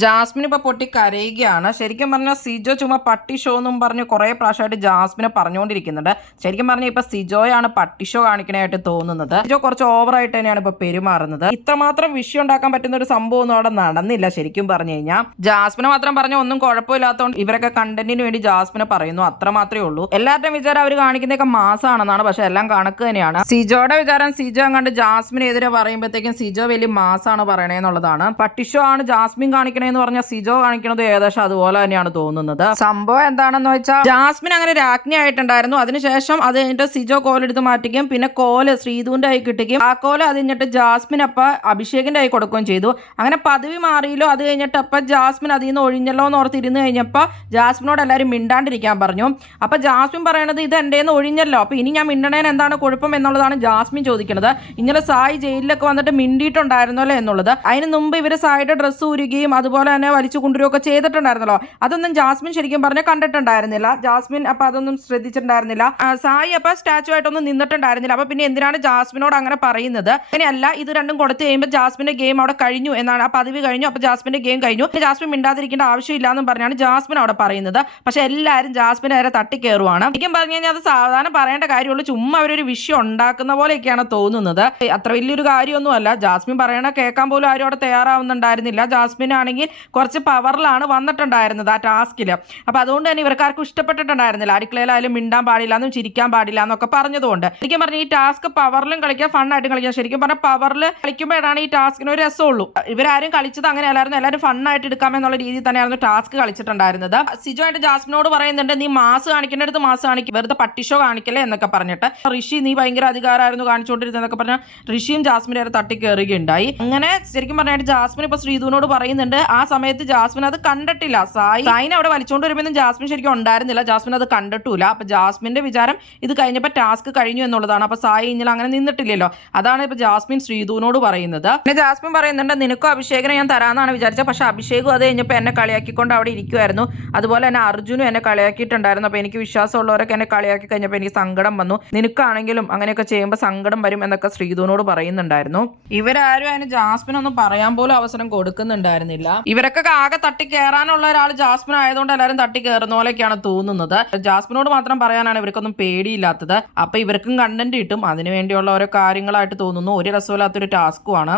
Jasmine ഇപ്പൊ പൊട്ടി കരയുകയാണ്. ശരിക്കും പറഞ്ഞാൽ സിജോ ചുമ്മാ പട്ടി ഷോ എന്നും പറഞ്ഞ് കുറെ പ്രാവശ്യമായിട്ട് ജാസ്മിനെ പറഞ്ഞുകൊണ്ടിരിക്കുന്നുണ്ട്. ശരിക്കും പറഞ്ഞാൽ ഇപ്പൊ സിജോയാണ് പട്ടി ഷോ കാണിക്കണായിട്ട് തോന്നുന്നത്. സിജോ കുറച്ച് ഓവറായിട്ട് തന്നെയാണ് ഇപ്പൊ പെരുമാറുന്നത്. ഇത്രമാത്രം വിഷയം ഉണ്ടാക്കാൻ പറ്റുന്ന ഒരു സംഭവം ഒന്നും അവിടെ നടന്നില്ല. ശരിക്കും പറഞ്ഞു കഴിഞ്ഞാൽ ജാസ്മിനെ മാത്രം പറഞ്ഞ ഒന്നും കുഴപ്പമില്ലാത്തതുകൊണ്ട് ഇവരൊക്കെ കണ്ടന്റിന് വേണ്ടി ജാസ്മിനെ പറയുന്നു, അത്ര മാത്രമേ ഉള്ളൂ. എല്ലാവരുടെയും വിചാരം അവർ കാണിക്കുന്നതൊക്കെ മാസാണെന്നാണ്, പക്ഷെ എല്ലാം കണക്ക് തന്നെയാണ്. സിജോയുടെ വിചാരം സിജോ കണ്ട് ജാസ്മിനെതിരെ പറയുമ്പോഴത്തേക്കും സിജോ വലിയ മാസാണ് പറയണേന്നുള്ളതാണ്. പട്ടി ഷോ ആണ് ജാസ്മിൻ കാണിക്കുന്നത് എന്ന് പറഞ്ഞാൽ സിജോ കാണിക്കുന്നത് ഏകദേശം അതുപോലെ തന്നെയാണ് തോന്നുന്നത്. സംഭവം എന്താണെന്ന് വെച്ചാൽ ജാസ്മിൻ അങ്ങനെ രാജ്ഞി ആയിട്ടുണ്ടായിരുന്നു. അതിനുശേഷം അത് കഴിഞ്ഞിട്ട് സിജോ കോലെടുത്ത് മാറ്റിക്കും, പിന്നെ കോല് ശ്രീധുവിന്റെ കൈ കിട്ടിക്കും. ആ കോല് അത് കഴിഞ്ഞിട്ട് ജാസ്മിൻ അപ്പ അഭിഷേകിന്റെ കൈ കൊടുക്കുകയും ചെയ്തു. അങ്ങനെ പദവി മാറിയല്ലോ. അത് കഴിഞ്ഞിട്ട് അപ്പൊ ജാസ്മിൻ അതിൽ നിന്ന് ഒഴിഞ്ഞല്ലോ എന്ന് ഓർത്ത് ഇരുന്ന് കഴിഞ്ഞപ്പോൾ ജാസ്മിനോട് എല്ലാവരും മിണ്ടാണ്ടിരിക്കാൻ പറഞ്ഞു. അപ്പൊ ജാസ്മിൻ പറയണത് ഇത് എൻ്റെ നിന്ന് ഒഴിഞ്ഞല്ലോ, അപ്പൊ ഇനി ഞാൻ മിണ്ടണേന് എന്താണ് കുഴപ്പം എന്നുള്ളതാണ് ജാസ്മിൻ ചോദിക്കുന്നത്. ഇന്നലെ സായി ജയിലിലൊക്കെ വന്നിട്ട് മിണ്ടിയിട്ടുണ്ടായിരുന്നല്ലോ എന്നുള്ളത്. അതിന് മുമ്പ് ഇവര് സായിയുടെ ഡ്രസ്സ് ഊരുകയും അതുപോലെ തന്നെ വലിച്ചു കൊണ്ടുവരികയൊക്കെ ചെയ്തിട്ടുണ്ടായിരുന്നല്ലോ. അതൊന്നും ജാസ്മിൻ ശരിക്കും പറഞ്ഞാൽ കണ്ടിട്ടുണ്ടായിരുന്നില്ല. ജാസ്മിൻ അപ്പൊ അതൊന്നും ശ്രദ്ധിച്ചിട്ടുണ്ടായിരുന്നില്ല. സായി അപ്പൊ സ്റ്റാച്ചു ആയിട്ടൊന്നും നിന്നിട്ടുണ്ടായിരുന്നില്ല. അപ്പൊ പിന്നെ എന്തിനാണ് ജാസ്മിനോട് അങ്ങനെ പറയുന്നത്? അങ്ങനെയല്ല, ഇത് രണ്ടും കൊടുത്തു കഴിയുമ്പോൾ ജാസ്മിന്റെ ഗെയിം അവിടെ കഴിഞ്ഞു എന്നാണ്, ആ പദവി കഴിഞ്ഞു, അപ്പൊ ജാസ്മിന്റെ ഗെയിം കഴിഞ്ഞു, ജാസ്മിൻ മിണ്ടാതിരിക്കേണ്ട ആവശ്യമില്ല എന്നും പറഞ്ഞാണ് ജാസ്മിൻ അവിടെ പറയുന്നത്. പക്ഷെ എല്ലാവരും ജാസ്മിനെ നേരെ തട്ടിക്കയറുവാണ്. ശരിക്കും പറഞ്ഞു കഴിഞ്ഞാൽ അത് സാധാരണ പറയേണ്ട കാര്യമുള്ളൂ. ചുമ്മാ അവരൊരു വിഷയം ഉണ്ടാക്കുന്ന പോലെയൊക്കെയാണ് തോന്നുന്നത്. അത്ര വലിയൊരു കാര്യമൊന്നുമല്ല. ജാസ്മിൻ പറയണ കേൾക്കാൻ പോലും ആരും അവിടെ തയ്യാറാവുന്നുണ്ടായിരുന്നില്ല. ജാസ്മിൻ ആണെങ്കിൽ കുറച്ച് പവറിലാണ് വന്നിട്ടുണ്ടായിരുന്നത് ആ ടാസ്കില്. അപ്പൊ അതുകൊണ്ട് തന്നെ ഇവർക്കാർക്കും ഇഷ്ടപ്പെട്ടിട്ടുണ്ടായിരുന്നില്ല. അടുക്കളയിലായാലും മിണ്ടാൻ പാടില്ല എന്നും ചിരിക്കാൻ പാടില്ല എന്നൊക്കെ പറഞ്ഞതുകൊണ്ട് ശരിക്കും പറഞ്ഞാൽ ഈ ടാസ്ക് പവറിലും കളിക്കാം, ഫണ്ണായിട്ടും കളിക്കാം. ശരിക്കും പറഞ്ഞാൽ പവറിൽ കളിക്കുമ്പോഴാണ് ഈ ടാസ്കിന് ഒരു രസമുള്ളൂ. ഇവരാരും കളിച്ചത് അങ്ങനെ അല്ലായിരുന്നു. എല്ലാവരും ഫണ്ണായിട്ട് എടുക്കാമെന്നുള്ള രീതിയിൽ തന്നെയായിരുന്നു ടാസ്ക് കളിച്ചിട്ടുണ്ടായിരുന്നത്. സിജോ ആയിട്ട് ജാസ്മിനോട് പറയുന്നുണ്ട്, നീ മാസ് കാണിക്കേണ്ടടുത്ത് മാസ് കാണിക്കും, വെറുതെ പട്ടിഷോ കാണിക്കല്ലേ എന്നൊക്കെ പറഞ്ഞിട്ട്. ഋഷി നീ ഭയങ്കര അധികാരമായിരുന്നു കാണിച്ചുകൊണ്ടിരുന്നതൊക്കെ പറഞ്ഞാൽ ഋഷിയും ജാസ്മിനെ വരെ തട്ടിക്കയറുകയുണ്ടായി. അങ്ങനെ ശരിക്കും പറഞ്ഞാൽ ജാസ്മിൻ ഇപ്പൊ ശ്രീധുവിനോട് പറയുന്നുണ്ട്, ആ സമയത്ത് ജാസ്മിൻ അത് കണ്ടിട്ടില്ല. സായിനെ അവിടെ വലിച്ചുകൊണ്ട് വരുമ്പോൾ ജാസ്മിൻ ശരിക്കും ഉണ്ടായിരുന്നില്ല. ജാസ്മിൻ അത് കണ്ടിട്ടില്ല. അപ്പൊ ജാസ്മിന്റെ വിചാരം ഇത് കഴിഞ്ഞപ്പോൾ ടാസ്ക് കഴിഞ്ഞു എന്നുള്ളതാണ്. അപ്പൊ സായി ഇങ്ങനെ അങ്ങനെ നിന്നിട്ടില്ലല്ലോ. അതാണ് ഇപ്പൊ ജാസ്മിൻ ശ്രീധുവിനോട് പറയുന്നത്. പിന്നെ ജാസ്മിൻ പറയുന്നുണ്ട്, നിനക്കും അഭിഷേകിനെ ഞാൻ തരാമെന്നാണ് വിചാരിച്ചത്, പക്ഷെ അഭിഷേകും അത് കഴിഞ്ഞപ്പോൾ എന്നെ കളിയാക്കിക്കൊണ്ട് അവിടെ ഇരിക്കുമായിരുന്നു. അതുപോലെ തന്നെ അർജുനും എന്നെ കളിയാക്കിയിട്ടുണ്ടായിരുന്നു. അപ്പൊ എനിക്ക് വിശ്വാസമുള്ളവരൊക്കെ എന്നെ കളിയാക്കി കഴിഞ്ഞപ്പോൾ എനിക്ക് സങ്കടം വന്നു. നിനക്കാണെങ്കിലും അങ്ങനെയൊക്കെ ചെയ്യുമ്പോൾ സങ്കടം വരും എന്നൊക്കെ ശ്രീധുവിനോട് പറയുന്നുണ്ടായിരുന്നു. ഇവരാരും അതിന് ജാസ്മിൻ ഒന്നും പറയാൻ പോലും അവസരം കൊടുക്കുന്നുണ്ടായിരുന്നില്ല. ഇവരൊക്കെ ആകെ തട്ടി കയറാനുള്ള ഒരാൾ ജാസ്മിൻ ആയതുകൊണ്ട് എല്ലാവരും തട്ടി കയറുന്ന പോലെയൊക്കെയാണ് തോന്നുന്നത്. ജാസ്മിനോട് മാത്രം പറയാനാണ് ഇവർക്കൊന്നും പേടിയില്ലാത്തത്. അപ്പൊ ഇവർക്കും കണ്ടന്റ് കിട്ടും. അതിനുവേണ്ടിയുള്ള ഓരോ കാര്യങ്ങളായിട്ട് തോന്നുന്നു. ഒരു രസമില്ലാത്തൊരു ടാസ്കുമാണ്.